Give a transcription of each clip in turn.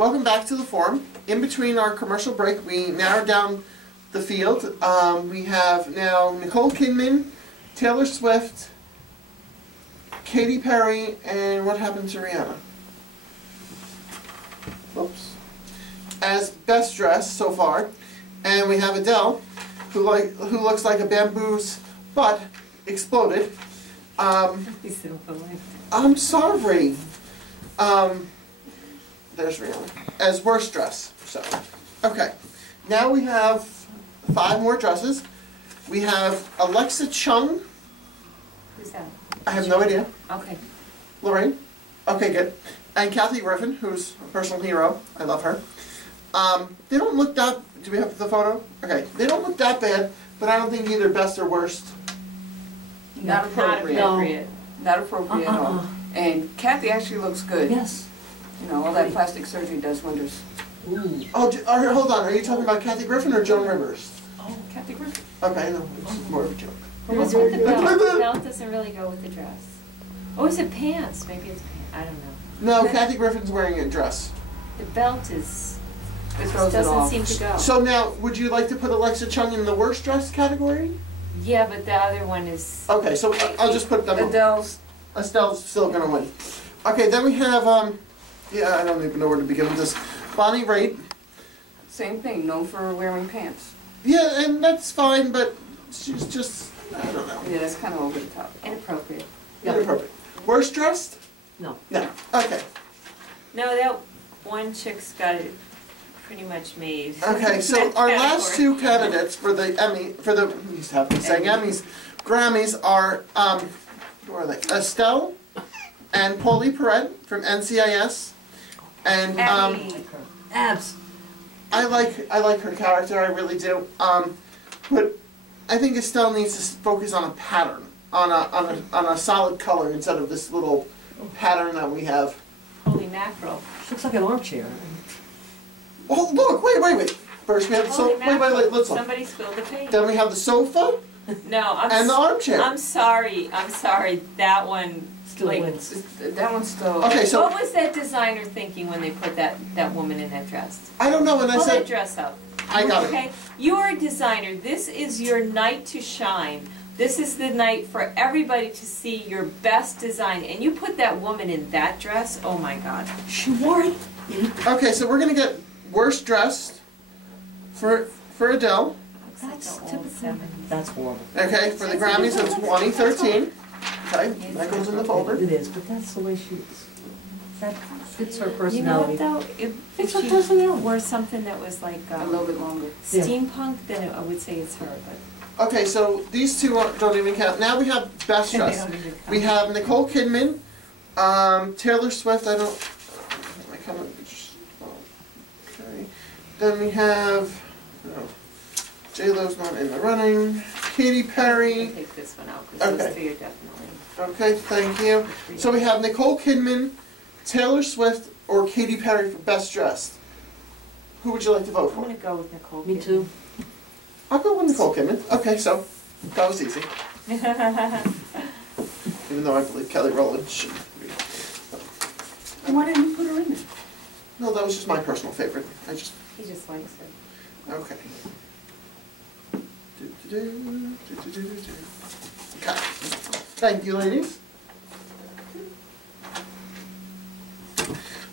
welcome back to the forum. In between our commercial break, we narrowed down the field. We have now Nicole Kidman, Taylor Swift, Katy Perry, and what happened to Rihanna? Oops. As best dressed so far. And we have Adele, who looks like a bamboo's butt exploded. I'm sorry. There's Rihanna. As worst dress. So, okay. Now we have 5 more dresses. We have Alexa Chung. Who's that? I have no idea. Okay. Lorraine. Okay, good. And Kathy Griffin, who's a personal hero. I love her. They don't look that... Do we have the photo? Okay. They don't look that bad, but I don't think either best or worst. Not appropriate. No. Not appropriate at all. And Kathy actually looks good. Yes. You know, all that plastic surgery does wonders. Ooh. Oh, hold on. Are you talking about Kathy Griffin or Joan Rivers? Oh, Kathy Griffin. Okay, no, it's more of a joke. What's with the belt? The belt doesn't really go with the dress. Oh, is it pants? Maybe it's pants. I don't know. No, Kathy Griffin's wearing a dress. The belt is... It throws it doesn't off. seem to go. So now, would you like to put Alexa Chung in the worst dress category? Yeah, but the other one is... Okay, so I'll just put them on. Estelle's still going to win. Okay, then we have, yeah, I don't even know where to begin with this. Bonnie Raitt. Same thing, known for wearing pants. Yeah, and that's fine, but she's just, I don't know. Yeah, that's kind of over the top. Inappropriate. Inappropriate. Worst dressed? No. No. Okay. No, that one chick's got it pretty much made. Okay, so our last 2 candidates for the Emmy, we used to have them saying Emmys, Grammys are, who are they? Estelle and Paulie Perrette from NCIS. And Abs. I like her character, I really do. But I think Estelle needs to focus on a pattern, on a solid color instead of this little pattern that we have. Holy mackerel. Looks like an armchair. Oh, look, wait. First we have the sofa. Wait, let's look. Somebody spilled the paint. Then we have the sofa No, and the armchair. I'm sorry. That one Still wins. That one's still... Okay, so... What was that designer thinking when they put that woman in that dress? I don't know, and I Pull that said... dress up. I got it. Okay? You're a designer. This is your night to shine. This is the night for everybody to see your best design. And you put that woman in that dress, oh my God. She wore it. Okay, so we're going to get worst dressed for Adele. That's Like the old typical. 70s. That's horrible. Okay, for the Grammys of 2013. Okay, that goes in the folder. It is, but that's the way she is. That fits her You know personality. what though? If It's her she personality. wore something that was like A little bit longer. Yeah. steampunk, then I would say it's her. But Okay, so these 2 don't even count. Now we have best They dressed. don't even count. We have Nicole Kidman, Taylor Swift, I don't... My camera, okay. Then we have... Oh, J-Lo's not in the running. Katy I'll Perry. take this one out because Okay. those 2 are definitely. Okay, thank you. So we have Nicole Kidman, Taylor Swift, or Katy Perry for best dressed. Who would you like to vote I'm for? gonna go with Nicole. Me Kidman. too. I'll go with Nicole Kidman. Okay, so that was easy. Even though I believe Kelly Rowland should be. And why didn't you put her in there? No, that was just my personal favorite. He just likes it. Okay. Okay. Thank you, ladies.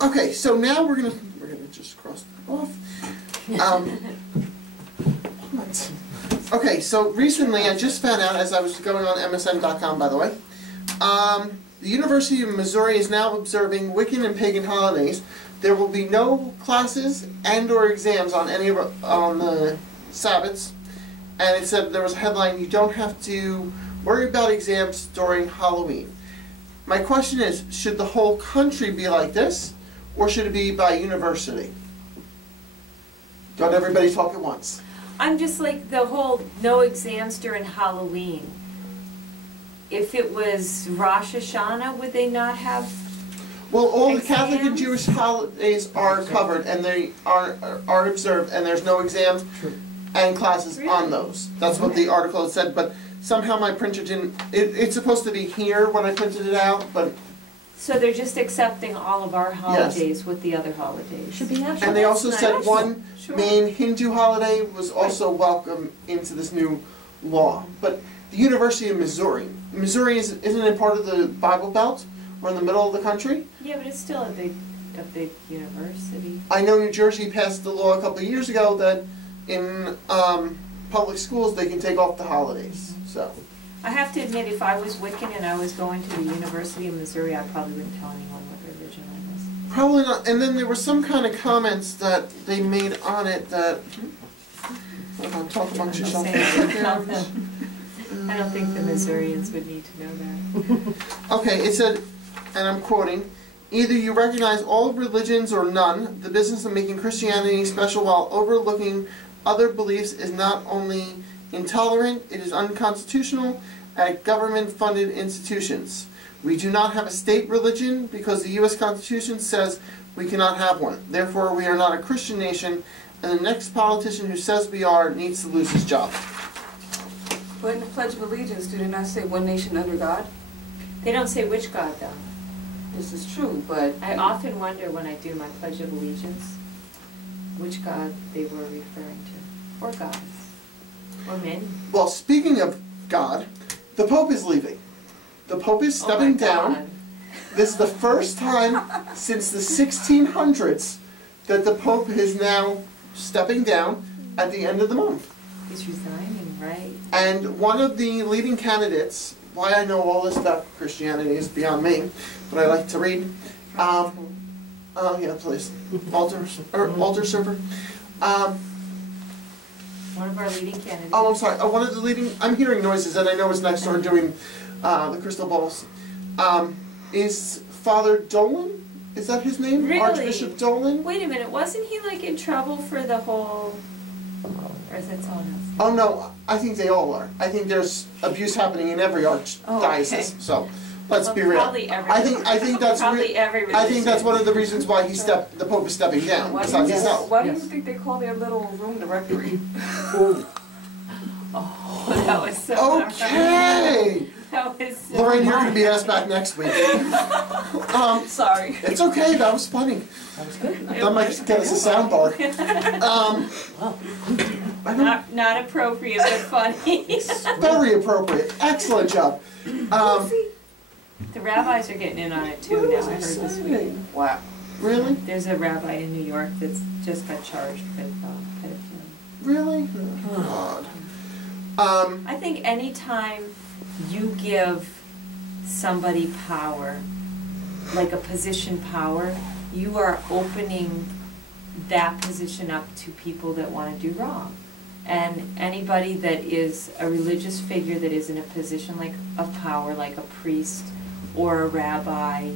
Okay, so now we're gonna just cross that off. What? Okay, so recently I just found out, as I was going on MSN.com, by the way, the University of Missouri is now observing Wiccan and pagan holidays. There will be no classes and/or exams on any of the Sabbaths, and it said there was a headline: "You don't have to worry about exams during Halloween." My question is: should the whole country be like this, or should it be by university? Don't everybody talk at once. I'm just like the whole no exams during Halloween. If it was Rosh Hashanah, would they not have? Well, all the Catholic and Exams? Jewish holidays are covered, and they are observed, and there's no exams and classes on those. That's what the article had said, but somehow my printer didn't. It's supposed to be here when I printed it out, but So they're just accepting all of our holidays with the other holidays. Should be national. And they also That's said nice. one Sure. main Hindu holiday was also welcome into this new law. But the University of Missouri, isn't it part of the Bible Belt or in the middle of the country? Yeah, but it's still a big university. I know New Jersey passed the law a couple of years ago that in public schools they can take off the holidays. So I have to admit, if I was Wiccan and I was going to the University of Missouri, I probably wouldn't tell anyone what religion I was. probably not. And then there were some kind of comments that they made on it that. Hold on, talk amongst I'm yourself. saying I don't think the Missourians would need to know that. Okay, it said, and I'm quoting, either you recognize all religions or none. The business of making Christianity special while overlooking other beliefs is not only intolerant, it is unconstitutional at government-funded institutions. We do not have a state religion because the U.S. Constitution says we cannot have one. Therefore, we are not a Christian nation, and the next politician who says we are needs to lose his job. But in the Pledge of Allegiance, do they not say one nation under God? They don't say which God, though. This is true, but I often wonder when I do my Pledge of Allegiance, which God they were referring to. Or gods. Or men. Well, speaking of God, the Pope is leaving. The Pope is Oh my stepping down. God. This is the first time since the 1600s that the Pope is now stepping down at the end of the month. He's resigning, right? And one of the leading candidates, why I know all this about Christianity is beyond me, but I like to read. Yeah, please. Altar server. One of our leading candidates. Oh, I'm sorry. One of the leading. I'm hearing noises, and I know it's next door doing the crystal balls. Is Father Dolan? Is that his name? Really? Archbishop Dolan? Wait a minute, wasn't he like in trouble for the whole, or is that someone else? Oh no, I think they all are. I think there's abuse happening in every archdiocese. Okay. So let's Well, be real. probably every- I think that's probably every I think that's religion. one of the reasons why the Pope is stepping down. why do Besides, you, he's not. why do you Yes. think they call their little room the rectory? Oh, that was so Okay. That was so Lorraine, you're gonna be asked back next week. Sorry. It's okay. That was funny. That was good. That might get us a sound bar. I don't. not appropriate, but funny. Very appropriate. Excellent job. The rabbis are getting in on it too now, I heard this week. Wow. Really? There's a rabbi in New York that's just got charged with pedophilia. Really? Oh, God. I think anytime you give somebody power, like a position power, you are opening that position up to people that want to do wrong. And anybody that is a religious figure that is in a position like of power, like a priest or a rabbi,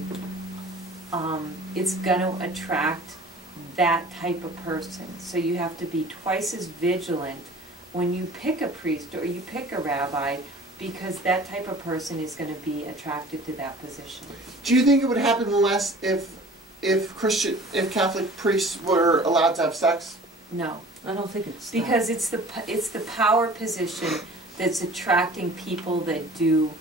it's going to attract that type of person. So you have to be twice as vigilant when you pick a priest or you pick a rabbi, because that type of person is going to be attracted to that position. Do you think it would happen less if Catholic priests were allowed to have sex? No, I don't think it's because it's the power position that's attracting people that do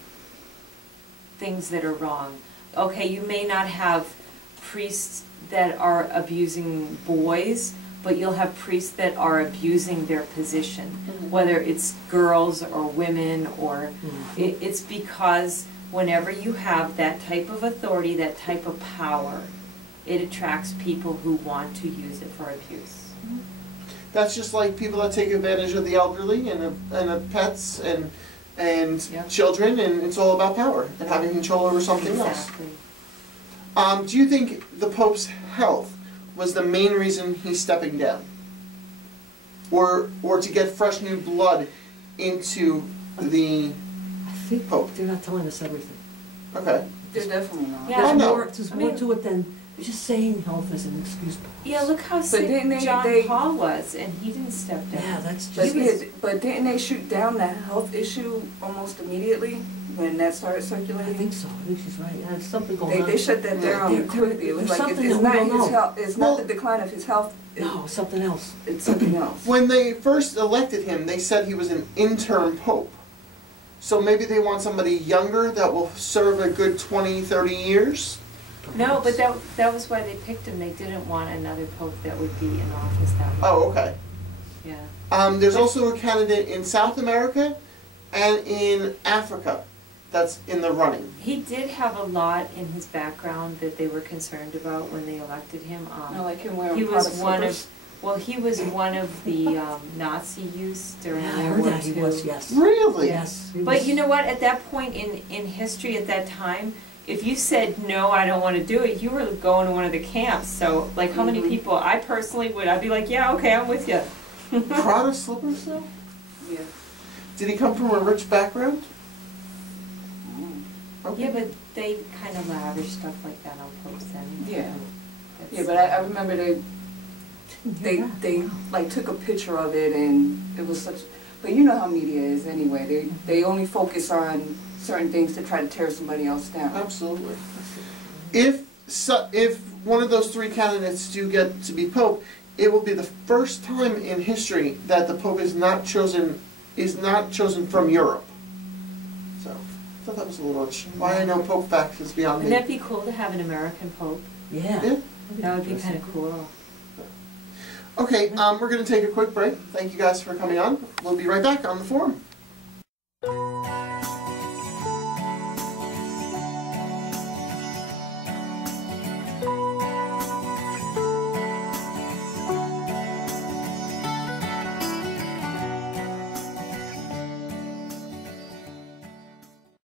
things that are wrong. Okay, you may not have priests that are abusing boys, but you'll have priests that are abusing their position, whether it's girls or women, or it's because whenever you have that type of authority, that type of power, it attracts people who want to use it for abuse. That's just like people that take advantage of the elderly and of pets and Yep. children, and it's all about power and having control over something Exactly. else. Do you think the Pope's health was the main reason he's stepping down? Or to get fresh new blood into the I think Pope? they're not telling us everything. Okay. They're definitely not. Yeah. I know. There's I more mean- to it than just saying health as an excuse. Yeah, look how sick didn't John they- Paul was, and he didn't step down. Yeah, that's But, just. but didn't they shoot down that health issue almost immediately when that started I circulating? think so. I think she's right. Yeah, there's something going on. They shut that down There- quickly. It was there's like something it's that we not don't his know. health. It's Well- not the decline of his health. No, something else. It's something else. When they first elected him, they said he was an interim Pope. So maybe they want somebody younger that will serve a good 20, 30 years. No, but that was why they picked him. They didn't want another pope that would be in office that long. Oh, okay. Yeah. There's also a candidate in South America and in Africa that's in the running. He did have a lot in his background that they were concerned about when they elected him. I like him wearing he was Prada one slippers. he was one of the Nazi youths during Yeah, I World heard War that he II. was, yes. Really? Yes. he But was- you know what? At that point in history, at that time, if you said no, I don't want to do it, you were going to one of the camps. So, like, how many people? I personally would. I'd be like, yeah, okay, I'm with you. Prada slippers though? Yeah. Did he come from a rich background? Yeah, but they kind of lavish stuff like that on popes then. Yeah. That's- Yeah, but I remember they like took a picture of it, and it was such. But you know how media is anyway. They only focus on certain things to try to tear somebody else down. Absolutely. If one of those three candidates do get to be pope, it will be the first time in history that the pope is not chosen from Europe. So I thought that was a little why I know Pope facts is beyond me. Wouldn't that be cool to have an American pope? Yeah. Yeah. That would be kind of cool. Okay, we're going to take a quick break. Thank you guys for coming on. We'll be right back on the forum.